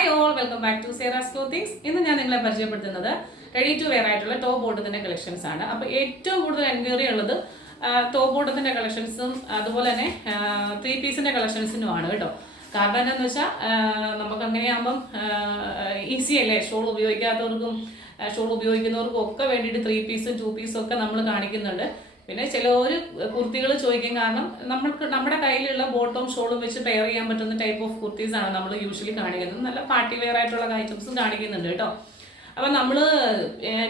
Hi all welcome back to Sera's clothings. ഇന്ന് ഞാൻ നിങ്ങളെ പരിചയപ്പെടുത്തുന്നത് റെഡി ടു വെയർ ആയിട്ടുള്ള ടോപ്പ് ബോട്ടത്തിന്റെ കളക്ഷൻസ് ആണ്. അപ്പോൾ ഏറ്റവും കൂടുതൽ എൻക്വയറി ഉള്ളത് ടോപ്പ് ബോട്ടത്തിന്റെ കളക്ഷൻസും അതുപോലെ തന്നെ 3 പീസിന്റെ കളക്ഷൻസിനുമാണ് കേട്ടോ. കാരണം എന്താണെന്ന് വെച്ചാൽ നമുക്ക് അങ്ങനെയാകുമ്പം ഈസി അല്ലേ, ഷോൾ ഉപയോഗിക്കാത്തവർക്കും ഷോൾ ഉപയോഗിക്കുന്നവർക്കും ഒക്കെ വേണ്ടിയിട്ട് 3 പീസും 2 പീസും ഒക്കെ നമ്മൾ കാണിക്കുന്നുണ്ട്. പിന്നെ ചിലവർ കുർത്തികൾ ചോദിക്കും, കാരണം നമ്മുടെ കയ്യിലുള്ള ബോട്ടവും ഷോളും വെച്ച് പെയർ ചെയ്യാൻ പറ്റുന്ന ടൈപ്പ് ഓഫ് കുർത്തീസാണ് നമ്മൾ യൂഷ്വലി കാണിക്കുന്നത്. നല്ല പാർട്ടി വെയർ ആയിട്ടുള്ള ഐറ്റംസും കാണിക്കുന്നുണ്ട് കേട്ടോ. അപ്പം നമ്മൾ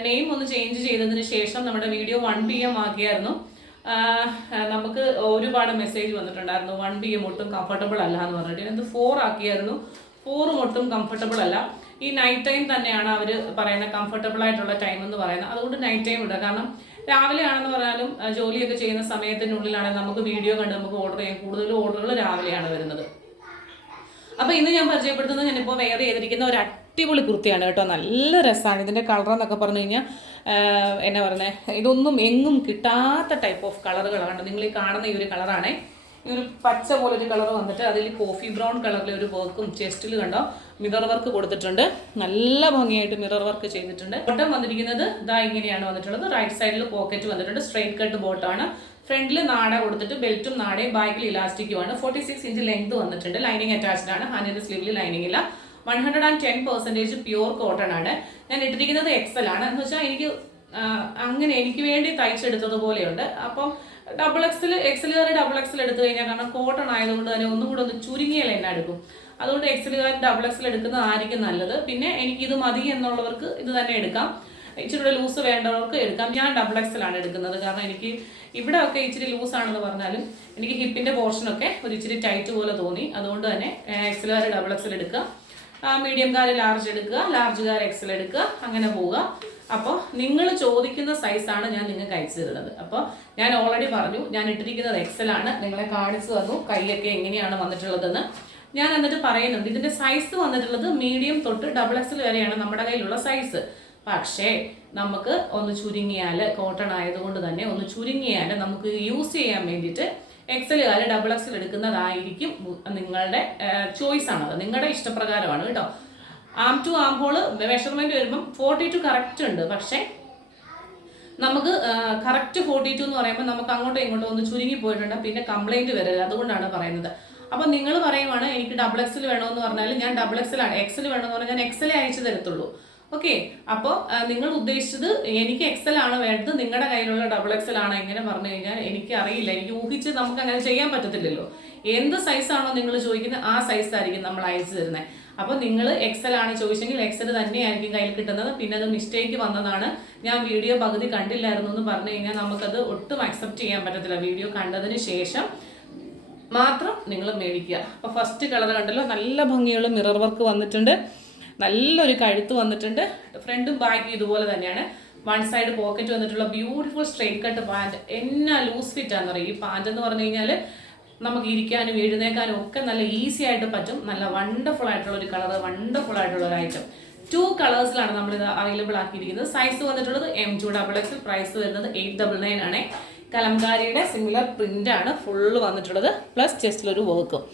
നെയിം ഒന്ന് ചേഞ്ച് ചെയ്തതിന് ശേഷം നമ്മുടെ വീഡിയോ 1 PM ആക്കിയായിരുന്നു. നമുക്ക് ഒരുപാട് മെസ്സേജ് വന്നിട്ടുണ്ടായിരുന്നു 1 PM ഒട്ടും കംഫർട്ടബിൾ അല്ല എന്ന് പറഞ്ഞിട്ട്. ഇത് 4 ആക്കിയായിരുന്നു. 4 ഒട്ടും കംഫർട്ടബിൾ അല്ല. ഈ നൈറ്റ് ടൈം തന്നെയാണ് അവർ പറയുന്നത് കംഫർട്ടബിൾ ആയിട്ടുള്ള ടൈം എന്ന് പറയുന്നത്. അതുകൊണ്ട് നൈറ്റ് ടൈം ഇടുക. കാരണം രാവിലെ ആണെന്ന് പറഞ്ഞാലും ജോലിയൊക്കെ ചെയ്യുന്ന സമയത്തിനുള്ളിലാണെങ്കിൽ നമുക്ക് വീഡിയോ കണ്ട് നമുക്ക് ഓർഡർ ചെയ്യാം. കൂടുതലും ഓർഡറുകൾ രാവിലെയാണ് വരുന്നത്. അപ്പോൾ ഇന്ന് ഞാൻ പരിചയപ്പെടുത്തുന്നത്, ഞാനിപ്പോൾ വെയർ ചെയ്തിരിക്കുന്ന ഒരു അടിപൊളി കുർത്തിയാണ് കേട്ടോ. നല്ല രസമാണ് ഇതിൻ്റെ കളർ എന്നൊക്കെ പറഞ്ഞു കഴിഞ്ഞാൽ. എന്നാ പറയുന്നത്, ഇതൊന്നും എങ്ങും കിട്ടാത്ത ടൈപ്പ് ഓഫ് കളറുകളാണ്. നിങ്ങൾ ഈ കാണുന്ന ഈ ഒരു കളറാണേ. ഈ ഒരു പച്ച പോലൊരു കളർ വന്നിട്ട് അതിൽ കോഫി ബ്രൗൺ കളറിലെ ഒരു വർക്കും ചെസ്റ്റിൽ കണ്ടോ മിറർ വർക്ക് കൊടുത്തിട്ടുണ്ട്. നല്ല ഭംഗിയായിട്ട് മിറർ വർക്ക് ചെയ്തിട്ടുണ്ട്. ബോട്ടം വന്നിരിക്കുന്നത് ഇതാ ഇങ്ങനെയാണ് വന്നിട്ടുള്ളത്. റൈറ്റ് സൈഡിൽ പോക്കറ്റ് വന്നിട്ടുണ്ട്. സ്ട്രെയിറ്റ് കട്ട് ബോട്ടമാണ്. ഫ്രണ്ടിൽ നാട കൊടുത്തിട്ട് ബെൽറ്റും നാടയും ബാക്കിൽ ഇലാസ്റ്റിക്കുമാണ്. 46 ഇഞ്ച് ലെങ്ത് വന്നിട്ടുണ്ട്. ലൈനിങ് അറ്റാച്ച്ഡ് ആണ്. ഹാൻഡിന്റെ സ്ലീവിൽ ലൈനിങ് ഇല്ല. 110% പ്യൂർ കോട്ടൺ ആണ്. ഞാൻ ഇട്ടിരിക്കുന്നത് XL ആണ്. എന്ന് വെച്ചാൽ എനിക്ക് വേണ്ടി തയ്ച്ചെടുത്തതുപോലെയുണ്ട്. അപ്പം എക്സലുകാർ ഡബിൾ എക്സൽ എടുത്തു കഴിഞ്ഞാൽ, കാരണം കോട്ടൺ ആയതുകൊണ്ട് തന്നെ ഒന്നും കൂടെ ഒന്ന് ചുരുങ്ങിയല്ല എന്നെ എടുക്കും. അതുകൊണ്ട് എക്സലുകാർ ഡബിൾ എക്സൽ എടുക്കുന്നതായിരിക്കും നല്ലത്. പിന്നെ എനിക്കിത് മതി എന്നുള്ളവർക്ക് ഇത് തന്നെ എടുക്കാം. ഇച്ചിരി ലൂസ് വേണ്ടവർക്ക് എടുക്കാം. ഞാൻ ഡബിൾ എക്സൽ ആണ് എടുക്കുന്നത്. കാരണം എനിക്ക് ഇവിടെ ഒക്കെ ഇച്ചിരി ലൂസ് ആണെന്ന് പറഞ്ഞാലും എനിക്ക് ഹിപ്പിന്റെ പോർഷനൊക്കെ ഒരു ഇച്ചിരി ടൈറ്റ് പോലെ തോന്നി. അതുകൊണ്ട് തന്നെ എക്സലുകാർ ഡബിൾ എക്സൽ എടുക്കുക, മീഡിയംകാർ ലാർജ് എടുക്കുക, ലാർജുകാർ എക്സൽ എടുക്കുക, അങ്ങനെ പോവുക. അപ്പോൾ നിങ്ങൾ ചോദിക്കുന്ന സൈസാണ് ഞാൻ നിങ്ങൾക്ക് അയച്ചു തരുന്നത്. അപ്പോൾ ഞാൻ ഓൾറെഡി പറഞ്ഞു, ഞാൻ ഇട്ടിരിക്കുന്നത് XL ആണ്. നിങ്ങളെ കാണിച്ചു തന്നു കൈയൊക്കെ എങ്ങനെയാണ് വന്നിട്ടുള്ളതെന്ന്. ഞാൻ എന്നിട്ട് പറയുന്നുണ്ട്, ഇതിൻ്റെ സൈസ് വന്നിട്ടുള്ളത് മീഡിയം തൊട്ട് ഡബിൾ XL വരെയാണ് നമ്മുടെ കയ്യിലുള്ള സൈസ്. പക്ഷേ നമുക്ക് ഒന്ന് ചുരുങ്ങിയാൽ, കോട്ടൺ ആയതുകൊണ്ട് തന്നെ ഒന്ന് ചുരുങ്ങിയാൽ നമുക്ക് യൂസ് ചെയ്യാൻ വേണ്ടിയിട്ട് XLകാർ ഡബിൾ XL എടുക്കുന്നതായിരിക്കും നിങ്ങളുടെ ചോയ്സ് ആണത്, നിങ്ങളുടെ ഇഷ്ടപ്രകാരമാണ് കേട്ടോ. ആം ടു ആം ഹോള് മെഷർമെന്റ് വരുമ്പം 42 കറക്റ്റ് ഉണ്ട്. പക്ഷേ നമുക്ക് കറക്റ്റ് 42 എന്ന് പറയുമ്പോൾ നമുക്ക് അങ്ങോട്ടും ഇങ്ങോട്ടും ഒന്ന് ചുരുങ്ങി പോയിട്ടുണ്ട്. പിന്നെ കംപ്ലൈന്റ് വരരുത്, അതുകൊണ്ടാണ് പറയുന്നത്. അപ്പം നിങ്ങൾ പറയുവാണ് എനിക്ക് ഡബിൾ XL വേണമെന്ന് പറഞ്ഞാൽ ഞാൻ ഡബിൾ XL ആണ്, XL വേണമെന്ന് പറഞ്ഞാൽ ഞാൻ XL അയച്ചു തരത്തുള്ളൂ. ഓക്കെ. അപ്പോൾ നിങ്ങൾ ഉദ്ദേശിച്ചത് എനിക്ക് XL ആണ് വേണ്ടത്, നിങ്ങളുടെ കയ്യിലുള്ള ഡബിൾ XL ആണ് എങ്ങനെ പറഞ്ഞു കഴിഞ്ഞാൽ എനിക്ക് അറിയില്ല. എനിക്ക് ഊഹിച്ച് നമുക്ക് അങ്ങനെ ചെയ്യാൻ പറ്റത്തില്ലല്ലോ. എന്ത് സൈസാണോ നിങ്ങൾ ചോദിക്കുന്നത് ആ സൈസ് ആയിരിക്കും നമ്മൾ അയച്ചു തരുന്നത്. അപ്പോൾ നിങ്ങൾ XL ആണ് ചോദിച്ചെങ്കിൽ XL തന്നെയായിരിക്കും കയ്യിൽ കിട്ടുന്നത്. പിന്നെ അത് മിസ്റ്റേക്ക് വന്നതാണ്, ഞാൻ വീഡിയോ പകുതി കണ്ടില്ലായിരുന്നു എന്ന് പറഞ്ഞു കഴിഞ്ഞാൽ നമുക്കത് ഒട്ടും അക്സെപ്റ്റ് ചെയ്യാൻ പറ്റത്തില്ല. വീഡിയോ കണ്ടതിന് ശേഷം മാത്രം നിങ്ങൾ മേടിക്കുക. അപ്പോൾ ഫസ്റ്റ് കളർ കണ്ടല്ലോ, നല്ല ഭംഗിയുള്ള മിറർ വർക്ക് വന്നിട്ടുണ്ട്. നല്ലൊരു കഴുത്ത് വന്നിട്ടുണ്ട്. ഫ്രണ്ടും ബാക്കും ഇതുപോലെ തന്നെയാണ്. 1 സൈഡ് പോക്കറ്റ് വന്നിട്ടുള്ള ബ്യൂട്ടിഫുൾ സ്ട്രെയിറ്റ് കട്ട് പാൻറ്. എന്നാ ലൂസ് ഫിറ്റ് ആണെന്ന് പറയും. ഈ പാൻറ് എന്ന് പറഞ്ഞു കഴിഞ്ഞാൽ നമുക്ക് ഇരിക്കാനും എഴുന്നേക്കാനും ഒക്കെ നല്ല ഈസി ആയിട്ട് പറ്റും. നല്ല വണ്ടർഫുൾ ആയിട്ടുള്ള ഒരു കളർ, വണ്ടർഫുൾ ആയിട്ടുള്ള ഒരു ഐറ്റം. 2 കളേഴ്സിലാണ് നമ്മളിത് അവൈലബിൾ ആക്കിയിരിക്കുന്നത്. സൈസ് വന്നിട്ടുള്ളത് M2 XL. പ്രൈസ് വരുന്നത് 899 ആണ്. കലംകാരിയുടെ സിമിലർ പ്രിന്റ് ആണ് ഫുള്ള് വന്നിട്ടുള്ളത്, പ്ലസ് ചെസ്റ്റിലൊരു വർക്കും.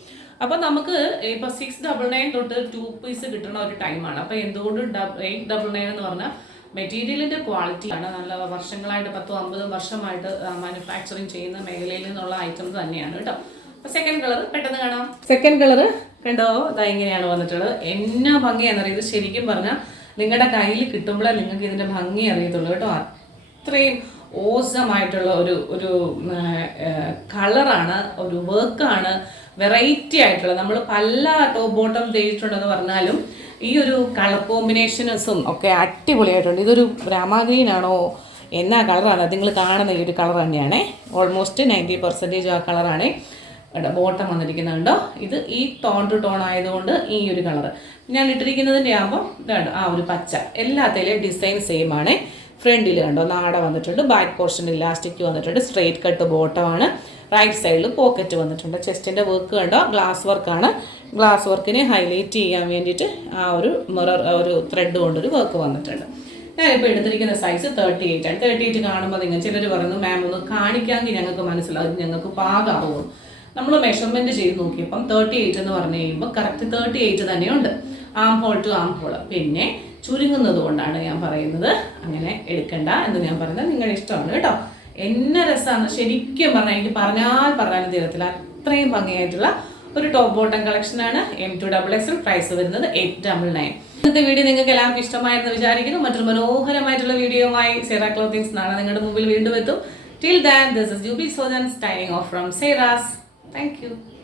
അപ്പോൾ നമുക്ക് ഇപ്പോൾ 699 തൊട്ട് 2 പീസ് കിട്ടുന്ന ഒരു ടൈമാണ്. അപ്പോൾ എന്തുകൊണ്ട് 899 എന്ന് പറഞ്ഞാൽ മെറ്റീരിയലിൻ്റെ ക്വാളിറ്റിയാണ്. നല്ല വർഷങ്ങളായിട്ട് 10-50 വർഷമായിട്ട് മാനുഫാക്ചറിങ് ചെയ്യുന്ന മേഖലയിൽ നിന്നുള്ള ഐറ്റംസ് തന്നെയാണ് കേട്ടോ. അപ്പോൾ സെക്കൻഡ് കളർ പെട്ടെന്ന് കാണാം. സെക്കൻഡ് കളർ കണ്ടോ, ഇതാ ഇങ്ങനെയാണ് വന്നിട്ടുള്ളത്. എന്നാ ഭംഗിയാണെന്നറിയാം. ഇത് ശരിക്കും പറഞ്ഞാൽ നിങ്ങളുടെ കയ്യിൽ കിട്ടുമ്പോഴേ നിങ്ങൾക്ക് ഇതിൻ്റെ ഭംഗി അറിയത്തുള്ളൂ കേട്ടോ. അത്രയും ഓസമായിട്ടുള്ള ഒരു കളറാണ്, ഒരു വർക്കാണ്, വെറൈറ്റി ആയിട്ടുള്ള. നമ്മൾ പല ടോപ്പ് ബോട്ടം തേച്ചിട്ടുണ്ടെന്ന് പറഞ്ഞാലും ഈ ഒരു കളർ കോമ്പിനേഷൻസും ഒക്കെ അടിപൊളിയായിട്ടുണ്ട്. ഇതൊരു രാമാഗ്രീൻ ആണോ എന്നാ കളറാണ്, നിങ്ങൾ കാണുന്ന ഈ ഒരു കളർ തന്നെയാണേ. ഓൾമോസ്റ്റ് 90% ആ കളറാണേ. ബോട്ടം വന്നിരിക്കുന്നുണ്ടോ, ഇത് ഈ ടോൺ ടു ടോൺ ആയതുകൊണ്ട് ഈ ഒരു കളർ ഞാൻ ഇട്ടിരിക്കുന്നതിൻ്റെ ആകുമ്പോൾ ഇതാണ് ആ ഒരു പച്ച. എല്ലാത്തിലെയും ഡിസൈൻ സെയിം ആണ്. ഫ്രണ്ടിൽ കണ്ടോ നാട വന്നിട്ടുണ്ട്, ബാക്ക് പോർഷൻ ഇലാസ്റ്റിക് വന്നിട്ടുണ്ട്, സ്ട്രെയിറ്റ് കട്ട് ബോട്ടമാണ്. റൈറ്റ് സൈഡിൽ പോക്കറ്റ് വന്നിട്ടുണ്ട്. ചെസ്റ്റിൻ്റെ വർക്ക് കണ്ടോ, ഗ്ലാസ് വർക്കാണ്. ഗ്ലാസ് വർക്കിനെ ഹൈലൈറ്റ് ചെയ്യാൻ വേണ്ടിയിട്ട് ആ ഒരു മിറർ ഒരു ത്രെഡ് കൊണ്ടൊരു വർക്ക് വന്നിട്ടുണ്ട്. ഞാനിപ്പോൾ എടുത്തിരിക്കുന്ന സൈസ് 38 ആണ്. 38 കാണുമ്പോൾ നിങ്ങൾ ചിലർ പറയുന്നു മാം ഒന്ന് കാണിക്കാമെങ്കിൽ ഞങ്ങൾക്ക് മനസ്സിലാകും, ഞങ്ങൾക്ക് പാകാവും. നമ്മൾ മെഷർമെൻറ്റ് ചെയ്ത് നോക്കിയപ്പം 38 എന്ന് പറഞ്ഞു കഴിയുമ്പോൾ കറക്റ്റ് 38 തന്നെയുണ്ട്. Armhole to armhole. പിന്നെ ചുരുങ്ങുന്നത് കൊണ്ടാണ് ഞാൻ പറയുന്നത് അങ്ങനെ എടുക്കണ്ട എന്ന് ഞാൻ പറയുന്നത്. നിങ്ങളുടെ ഇഷ്ടമാണ് കേട്ടോ. എന്നെ രസമാണ് ശരിക്കും പറഞ്ഞാൽ, എനിക്ക് പറഞ്ഞാലും തീരത്തില്ല, അത്രയും ഭംഗിയായിട്ടുള്ള ഒരു ടോപ്പ് ബോട്ടം കളക്ഷനാണ്. M2XXL, പ്രൈസ് വരുന്നത് 899. ഇന്നത്തെ വീഡിയോ നിങ്ങൾക്ക് എല്ലാവർക്കും ഇഷ്ടമായെന്ന് വിചാരിക്കുന്നു. മറ്റൊരു മനോഹരമായിട്ടുള്ള വീഡിയോയുമായി സെറ ക്ലോത്തിങ്സ് നാളെ നിങ്ങളുടെ മുമ്പിൽ വീണ്ടും എത്തും. Till then, this is Jubi Sojan signing off from Seras. Thank you.